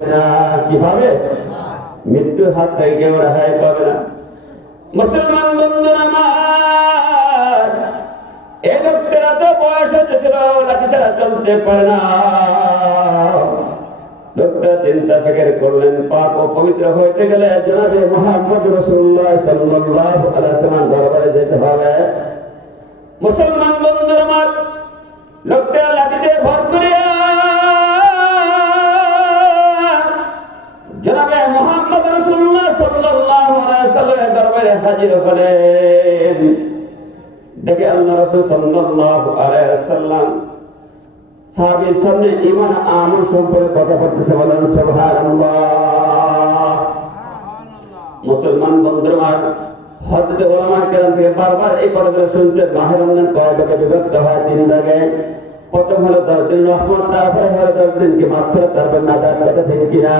কিভাবে মৃত্যুর হাত থেকে কেউ রেহাই পাবে না। মুসলমান বন্ধুরা আমার, এই লোকটা তো বয়স হতেছিল, লাঠি ছাড়া চলতে পারে না। লোকটা চিন্তা ফিকির করলেন, পাক ও পবিত্র হইতে গেলে জনাবে মুহাম্মদ রাসূলুল্লাহ সাল্লাল্লাহু আলাইহি ওয়াসাল্লাম দরবারে যেতে হবে। মুসলমান বন্ধুরা আমার, লোকটা লাঠিতে ভর করিয়া জনাবে মুহাম্মদ রাসূলুল্লাহ সাল্লাল্লাহু আলাইহি ওয়াসাল্লামের দরবারে হাজির হলেন। দেখে আল্লাহ রাসূল সাল্লাল্লাহু আলাইহি ওয়াসাল্লাম সাহাবীর সামনে ঈমান আমল সম্পর্কে কথা বলতেছে, বলেন সুবহানাল্লাহ। মুসলমান বন্ধুরা, হযরত উলামা কেরাম থেকে বারবার এই কথাগুলো শুনতে মাহে রমজান কয় ভাগে বিভক্ত হয়, 3 ভাগে। প্রথম হলো 10 দিন রহমত, তারপরে হলো 10 দিনকে মাগফিরাত, তারপর নাজাত। কথা ঠিক কিনা?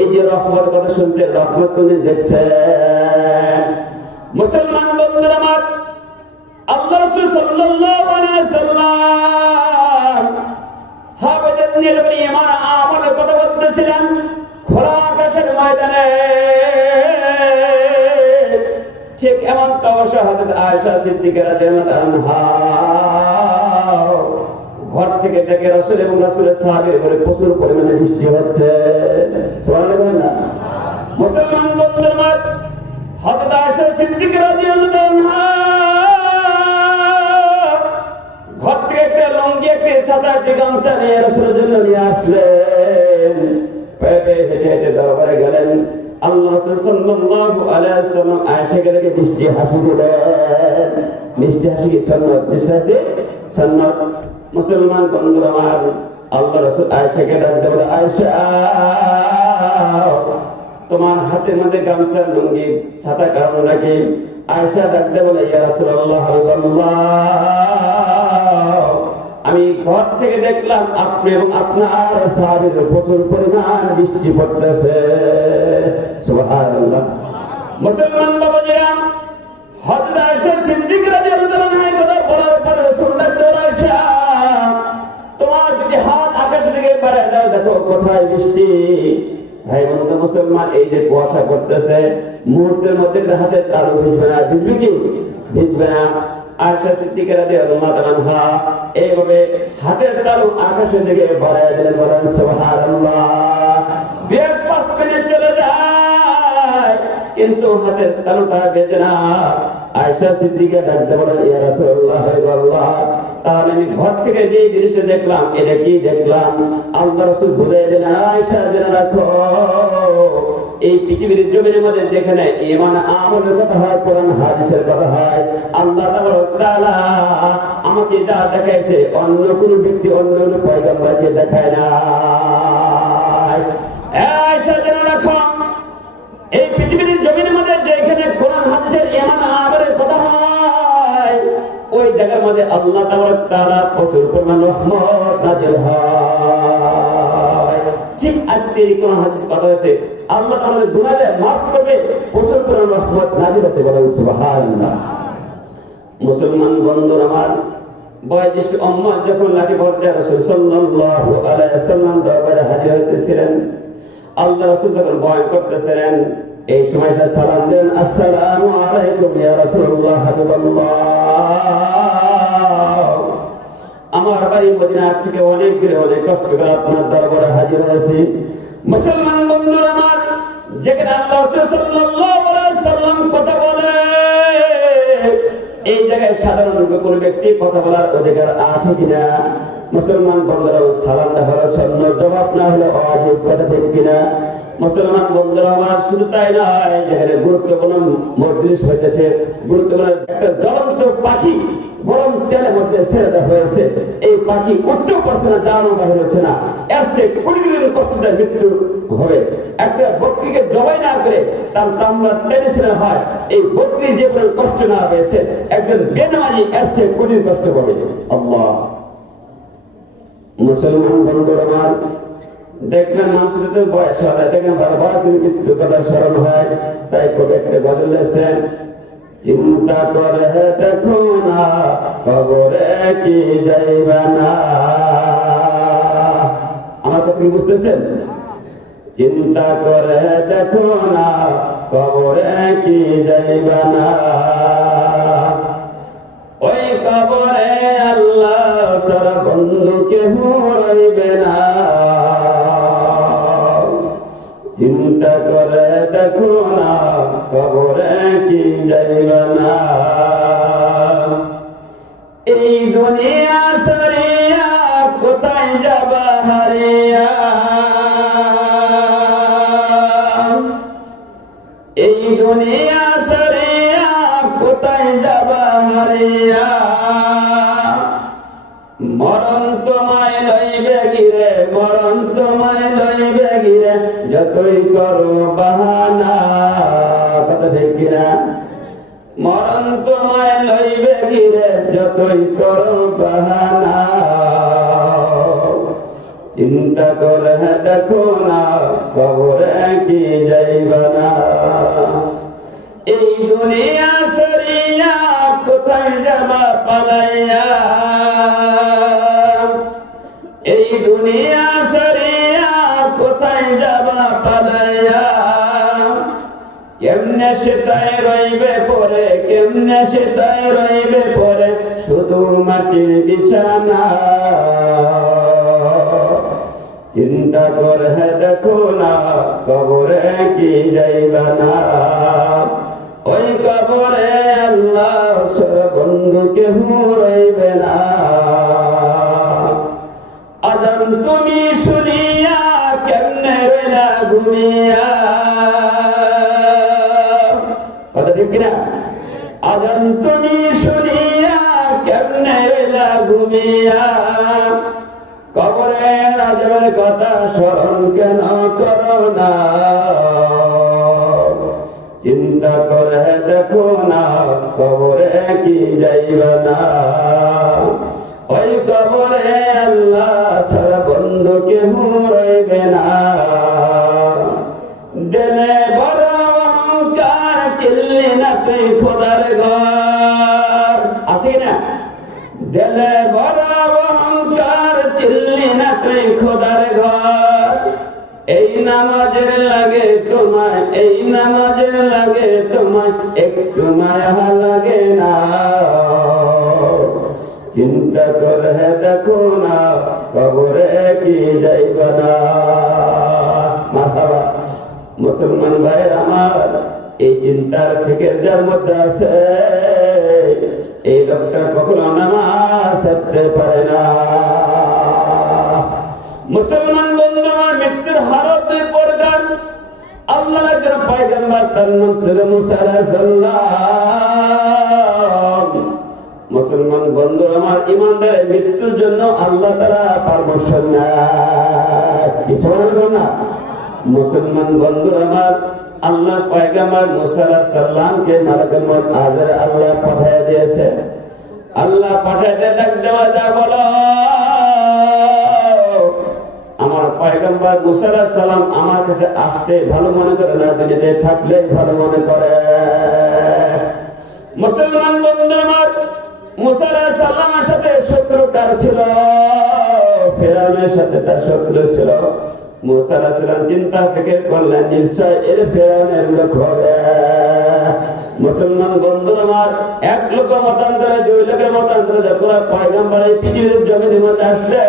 এই যে রহমত কথা শুনতে, রহমত কোনদিন দেখছেন? মুসলমান বন্ধুরা আমার, আল্লাহ রাসূল সাল্লাল্লাহু আলাইহি ওয়াসাল্লাম সাহাবাদের নিয়ে যখন ঈমান আমলের কথা বলতেছিলেন, খোলা আকাশের ময়দানে ঠিক এমন তবসা হযরত আয়েশা সিদ্দিকা রাদিয়াল্লাহু আনহা ঘর থেকে দেখে রাসূল এবং রাসূলের সাহাবীর উপরে প্রচুর পরিমাণে বৃষ্টি হচ্ছে। সুবহানাল্লাহ। মুসলমান বন্ধুরা, হযরত আয়েশা সিদ্দিকা রাদিয়াল্লাহু আনহা ঘর থেকে একটা লুঙ্গি, একটা ছাতা, একটা গামছা নিয়ে রাসূলের জন্য নিয়ে আসলেন। পায়ে পায়ে হেঁটে হেঁটে দরবারে গেলেন। আল্লাহ রাসূল সাল্লাল্লাহু আলাইহি ওয়াসাল্লাম আয়েশাকে দেখে মিষ্টি হাসি দিলেন। মিষ্টি হাসি কি সুন্নাত? মিষ্টি হাসি সুন্নাত। মুসলমান বন্ধুরা আমার, আল্লাহ রাসূল আয়েশাকে ডাকতে বলে, আয়েশা তোমার হাতের মধ্যে গামছা, লুঙ্গি, ছাতা কারণ নাকি? আয়েশা ডাকতে বলে, ইয়া রাসূলুল্লাহ, হাবিবাল্লাহ, আমি ঘর থেকে দেখলাম আপনি এবং আপনার সাহাবীর প্রচুর পরিমাণ বৃষ্টি পড়তেছে। সুবহানাল্লাহ। মুসলমান বাবাজিরা, হযরত আয়েশা সিদ্দিকা রাদিয়াল্লাহু আনহা কথা বলার পরে রাসূল ডাকতে বলে, আয়েশা তোমার যদি হাত আকাশ দিকে বাড়ায় দাও, দেখো কোথায় বৃষ্টি। ভাই বন্ধু মুসলমান, এই যে কুয়াশা পড়তেছে, মুহূর্তের মধ্যে হাতের তালু ভিজবে না? ভিজবে কি? ভিজবে না। আয়েশা সিদ্দিকা রাদিয়াল্লাহু আনহা এইভাবে হাতের তালু আকাশের দিকে বাড়ায় দিলেন, বলেন সুবহানাল্লাহ। 5 মিনিট চলে যায়, কিন্তু হাতের তালুটা বেজে না। আয়েশা সিদ্দিকা ডাকতে বলেন, ইয়া রাসূলুল্লাহ, হাবিবাল্লাহ, তাহলে আমি ঘর থেকে যে জিনিসটা দেখলাম, এটা কি দেখলাম? আল্লাহ রাসূল বুঝিয়ে দিলেন, আয়েশা জেনে রাখো, এই পৃথিবীর জমিনের মধ্যে যেখানে ঈমান আমলের কথা হয়, কোরআন হাদিসের কথা হয়, আল্লাহ তাআলা আমাকে যা দেখাইছে অন্য কোনো ব্যক্তি, অন্য কোনো পয়গম্বরকে দেখায় না। আয়েশা জেনে রাখো, এই পৃথিবীর জমিনের মধ্যে যেখানে কোরআন হাদিসের ঈমান আমলের কথা হয়, ওই জায়গার মধ্যে আল্লাহ তাআলা প্রচুর পরিমাণ রহমত নাযিল হয়। ঠিক আজকে কোরআন হাদিস কথা হয়েছে, আল্লাহ আমাদের গুনাহে মাফ করবে, প্রচুর পরিমাণ রহমত নাযিল হচ্ছে, বলেন সুবহানাল্লাহ। মুসলমান বন্ধুরা আমার, বয়োজ্যেষ্ঠ উম্মত যখন লাঠি ভরতে রাসূল সাল্লাল্লাহু আলাইহি ওয়াসাল্লাম দরবারে হাজির হইতেছিলেন, আল্লাহ রাসূল যখন বয়ান করতেছিলেন, এই সময় সালাম দেন, আসসালামু আলাইকুম ইয়া রাসূলুল্লাহ, হাবিবাল্লাহ, আমার বাড়ি মদিনা থেকে অনেক দূরে, অনেক কষ্ট করে আপনার দরবারে হাজির হয়েছি। মুসলমান বন্ধুরা আমার, যেখানে আল্লাহ রাসূল সাল্লাল্লাহু আলাইহি ওয়াসাল্লাম কথা বলে, এই জায়গায় সাধারণ কোন ব্যক্তি কথা বলার অধিকার আছে কিনা? মুসলমান বন্ধুরা, সালামটা হলো সুন্নাত, জবাব না হলে ওয়াজিব। কথা ঠিক কিনা? মুসলমান বন্ধুরা আমার, শুধু তাই নয়, যেখানে গুরুত্বপূর্ণ মজলিস হইতেছে, গুরুত্বপূর্ণ একটা জ্বলন্ত পাখি গরম তেলের মধ্যে ছেড়ে দেওয়া হয়েছে, এই পাখি উঠতেও পারছে না, জানো বাহির হচ্ছে না, এর চেয়ে কোটি কষ্টটা মৃত্যু হবে। একটা বকরিকে জবাই না করে তার চামড়া টেনে ছেড়ে হয়, এই বকরি যে কোনো কষ্ট না পেয়েছে, একজন বেনামাজি এর চেয়ে কোটি কষ্ট পাবে। আল্লাহ। মুসলমান বন্ধুরা আমার, দেখবেন মানুষের বয়স হয়, দেখবেন বারবার তিনি মৃত্যু কথা স্মরণ হয়, তাই কবি একটা গজল লিখছেন, চিন্তা করে দেখো না কবরে কি যাইবে না। আমার কথা কি বুঝতেছেন? চিন্তা করে দেখো না কবরে কি যাইবা না, ওই কবরে আল্লাহ ছাড়া বন্ধু কেহ রইবে না। চিন্তা করে দেখো না কবরে কি যাইবা না। এই দুনিয়া ছাড়িয়া কোথায় যাবা হারিয়া, এই দুনিয়া ছাড়িয়া কোথায় যাবা হারিয়া। মরণ তোমায় লইবে গিরে, মরণ তোমায় লইবে গিরে, যতই করো বাহানা। কথা ঠিক কিনা? মরণ তোমায় লইবে গিরে, যতই করো বাহানা। চিন্তা করে দেখো না কবরে কি যাইবা না। এই দুনিয়া ছাড়িয়া কোথায় যাবা পালাইয়া, এই দুনিয়া ছাড়িয়া কোথায় যাবা পালাইয়া। কেমনে সেটাই রইবে পরে, কেমনে সেটাই রইবে পরে, শুধু মাটির বিছানা। চিন্তা করে দেখো না কবরে কি যাইবা না, ওই কবরে আল্লাহ ছাড়া বন্ধু কেহ রইবে না। আজান তুমি শুনিয়া কেমনে রইলা ঘুমিয়া। কথা ঠিক কিনা? আজান তুমি শুনিয়া কেমনে রইলা ঘুমিয়া। কবরের আযাবের কথা স্মরণ কেন করো না। চিন্তা করে দেখো না কবরে কি যাইবা না, ওই কবরে আল্লাহ ছাড়া বন্ধু কেহ রইবে না। দিলে বড় অহংকার, চিল্লি না তুই খোদার ঘর। আসি না? দিলে বড় অহংকার, চিল্লি না তুই খোদার ঘর। এই নামাজের লাগে তোমায়, এই নামাজের লাগে তোমায়, একটু মায়া লাগে না। চিন্তা করে দেখো না কবরে কি যাইবা না। মারহাবা। মুসলমান ভাইয়ের আমার, এই চিন্তার ফিকির যার মধ্যে আছে, এই লোকটা কখনো নামাজ পড়তে পারে না। মুসলমান বন্ধু আমার, মৃত্যুর হারত দুই প্রকার। আল্লাহর একজন পয়গম্বর, তার নাম ছিল মুসা আলাইহিস সালাম। মুসলমান বন্ধু আমার, ইমানদারের মৃত্যুর জন্য আল্লাহ তাআলা পারমিশন দেয়। কি বলবো না? মুসলমান বন্ধু আমার, আল্লাহর পয়গম্বর মুসা আলাইহিস সালামকে মালাকুল মউত আজর আল্লাহ পাঠিয়ে দিয়েছে। আল্লাহ পাঠিয়ে দিয়ে ডাক দেওয়া যা বলো, আমার পয়গম্বর মুসা আলাইহিস সালাম আমার কাছে আসতে ভালো মনে করে না, দুনিয়াতে থাকলে ভালো মনে করে। মুসলমান বন্ধু আমার, মুসা আলাইহিস সালামের সাথে শত্রুতা ছিল, ফিরআউনের সাথে তার শত্রু ছিল। মুসা আলাইহিস সালাম চিন্তা ফিকির করলেন, নিশ্চয় এর ফিরআউনের লোক হবে। মুসলমান বন্ধু আমার, এক লোক মতান্তরে, দুই লোকের মতান্তরে যখন পয়গম্বর এই পৃথিবীর জমিনের মধ্যে আসছে,